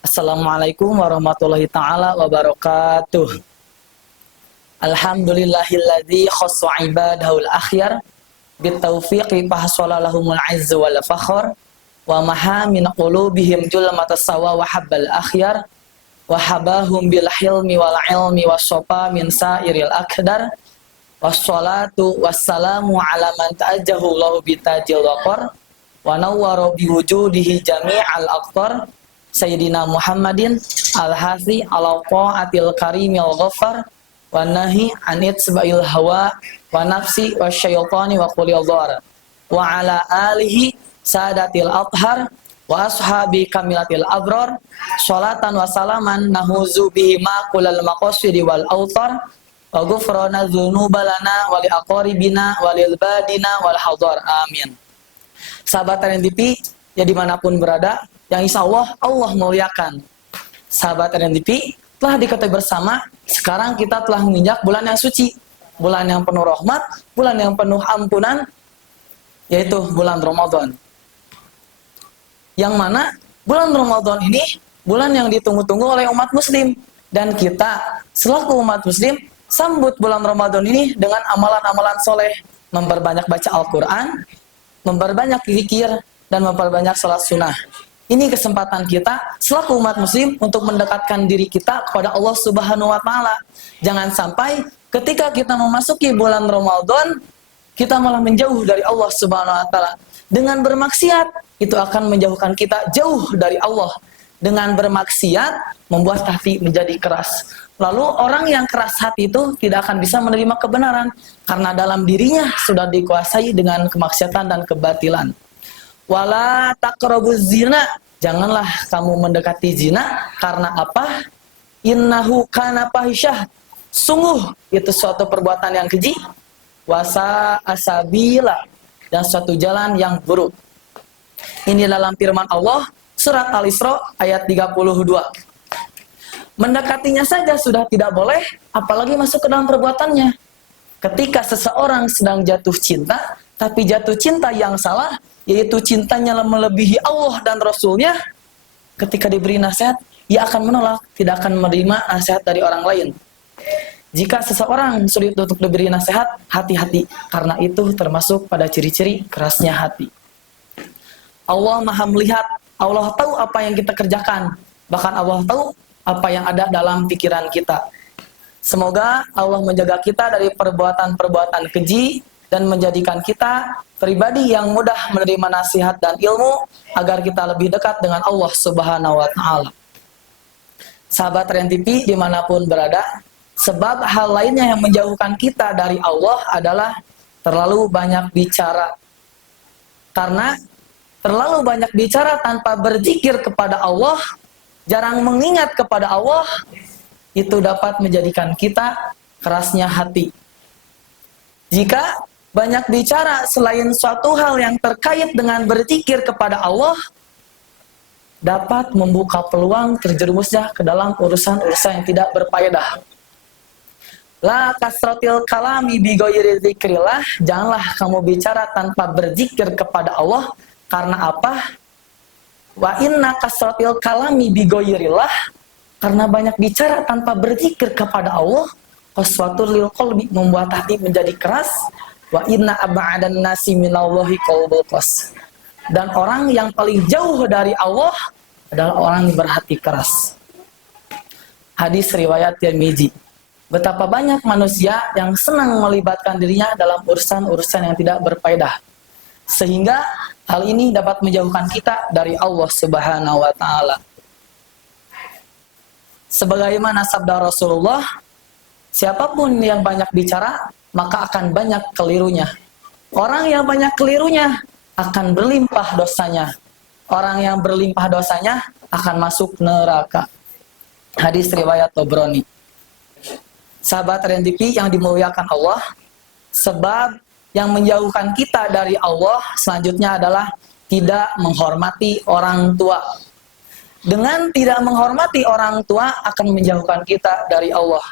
Assalamualaikum warahmatullahi ta'ala wabarakatuh. Alhamdulillahilladzi khassa ibadahul akhyar bitaufiqi fahsala lahumul izzu wal fakhr wa maha min qulubihim julmatas sawa wa habbal akhyar wa habahum bil hilmi wal ilmi wassafa min sairil akdar wassalatu wassalamu ala man ta'ajjahu Allahu bitajil waqar wa nawwara biwujudihi jami'al aqtar Sayyidina Muhammadin al-hazi ala ta'atil karimil ghaffar wa nahi anit sebail hawa wa nafsi wa syaitani wa qulil dhar wa ala alihi sadatil athhar wa ashabi kamilatil abrar sholatan wa salaman nahuzu bihi ma kulal maqasidi wal autar wa ghufrana dzunubalana wa li aqaribina wa lil badina wal hadar amin. Sahabat Radian TV ya dimanapun berada, yang insya Allah muliakan. Sahabat Radian TV, telah diketahui bersama, sekarang kita telah menginjak bulan yang suci, bulan yang penuh rahmat, bulan yang penuh ampunan, yaitu bulan Ramadan. Yang mana bulan Ramadan ini bulan yang ditunggu-tunggu oleh umat muslim, dan kita selaku umat muslim sambut bulan Ramadan ini dengan amalan-amalan soleh, memperbanyak baca Al-Quran, memperbanyak zikir, dan memperbanyak salat sunnah. Ini kesempatan kita selaku umat muslim untuk mendekatkan diri kita kepada Allah Subhanahu wa taala. Jangan sampai ketika kita memasuki bulan Ramadan kita malah menjauh dari Allah Subhanahu wa taala. Dengan bermaksiat itu akan menjauhkan kita jauh dari Allah. Dengan bermaksiat membuat hati menjadi keras. Lalu orang yang keras hati itu tidak akan bisa menerima kebenaran karena dalam dirinya sudah dikuasai dengan kemaksiatan dan kebatilan. Wala taqrabuz zina, janganlah kamu mendekati zina, karena apa? Innahu kana fahisyah, sungguh itu suatu perbuatan yang keji, wasa asabila, dan suatu jalan yang buruk. Ini dalam firman Allah surat Al-Isra ayat 32. Mendekatinya saja sudah tidak boleh, apalagi masuk ke dalam perbuatannya. Ketika seseorang sedang jatuh cinta, tapi jatuh cinta yang salah, yaitu cintanya melebihi Allah dan Rasulnya, ketika diberi nasihat, ia akan menolak, tidak akan menerima nasihat dari orang lain. Jika seseorang sulit untuk diberi nasihat, hati-hati, karena itu termasuk pada ciri-ciri kerasnya hati. Allah Maha melihat, Allah tahu apa yang kita kerjakan, bahkan Allah tahu apa yang ada dalam pikiran kita. Semoga Allah menjaga kita dari perbuatan-perbuatan keji dan menjadikan kita pribadi yang mudah menerima nasihat dan ilmu agar kita lebih dekat dengan Allah Subhanahu wa taala. Sahabat Radian TV dimanapun berada, sebab hal lainnya yang menjauhkan kita dari Allah adalah terlalu banyak bicara. Karena terlalu banyak bicara tanpa berzikir kepada Allah, jarang mengingat kepada Allah, itu dapat menjadikan kita kerasnya hati. Jika banyak bicara selain suatu hal yang terkait dengan berzikir kepada Allah, dapat membuka peluang terjerumusnya ke dalam urusan-urusan yang tidak berfaedah. La kasratil kalami bi ghairi dzikrillah, janganlah kamu bicara tanpa berzikir kepada Allah. Karena apa? Wa inna kasratil kalami bi ghairillah, karena banyak bicara tanpa berzikir kepada Allah, qaswatul lil qalbi, membuat hati menjadi keras. Wa inna ab'adan nasi minallahi qalbul qas, dan orang yang paling jauh dari Allah adalah orang yang berhati keras. Hadis riwayat Tirmizi. Betapa banyak manusia yang senang melibatkan dirinya dalam urusan-urusan yang tidak berfaedah, sehingga hal ini dapat menjauhkan kita dari Allah Subhanahu wa taala. Sebagaimana sabda Rasulullah, siapapun yang banyak bicara, maka akan banyak kelirunya. Orang yang banyak kelirunya akan berlimpah dosanya. Orang yang berlimpah dosanya akan masuk neraka. Hadis riwayat Tabrani. Sahabat Radian TV yang dimuliakan Allah, sebab yang menjauhkan kita dari Allah selanjutnya adalah tidak menghormati orang tua. Dengan tidak menghormati orang tua akan menjauhkan kita dari Allah.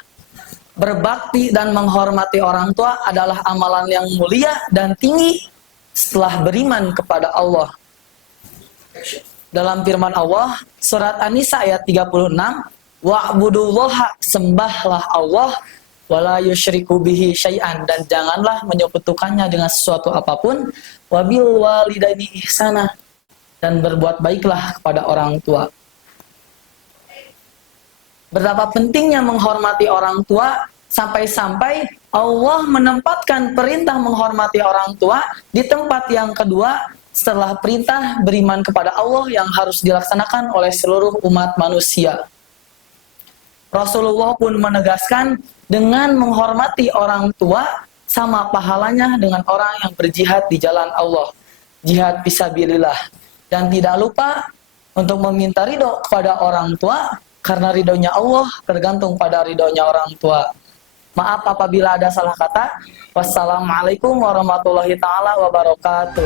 Berbakti dan menghormati orang tua adalah amalan yang mulia dan tinggi setelah beriman kepada Allah. dalam firman Allah surat An-Nisa ayat 36, wa'budullaha, sembahlah Allah, wala yusyriku bihi syai'an, dan janganlah menyekutukannya dengan sesuatu apapun, wabil walidaini ihsana, dan berbuat baiklah kepada orang tua. Betapa pentingnya menghormati orang tua, sampai-sampai Allah menempatkan perintah menghormati orang tua di tempat yang kedua setelah perintah beriman kepada Allah yang harus dilaksanakan oleh seluruh umat manusia. Rasulullah pun menegaskan, dengan menghormati orang tua sama pahalanya dengan orang yang berjihad di jalan Allah, jihad fisabilillah. Dan tidak lupa untuk meminta ridho kepada orang tua, karena ridhonya Allah tergantung pada ridhonya orang tua. Maaf apabila ada salah kata. Wassalamualaikum warahmatullahi taala wabarakatuh.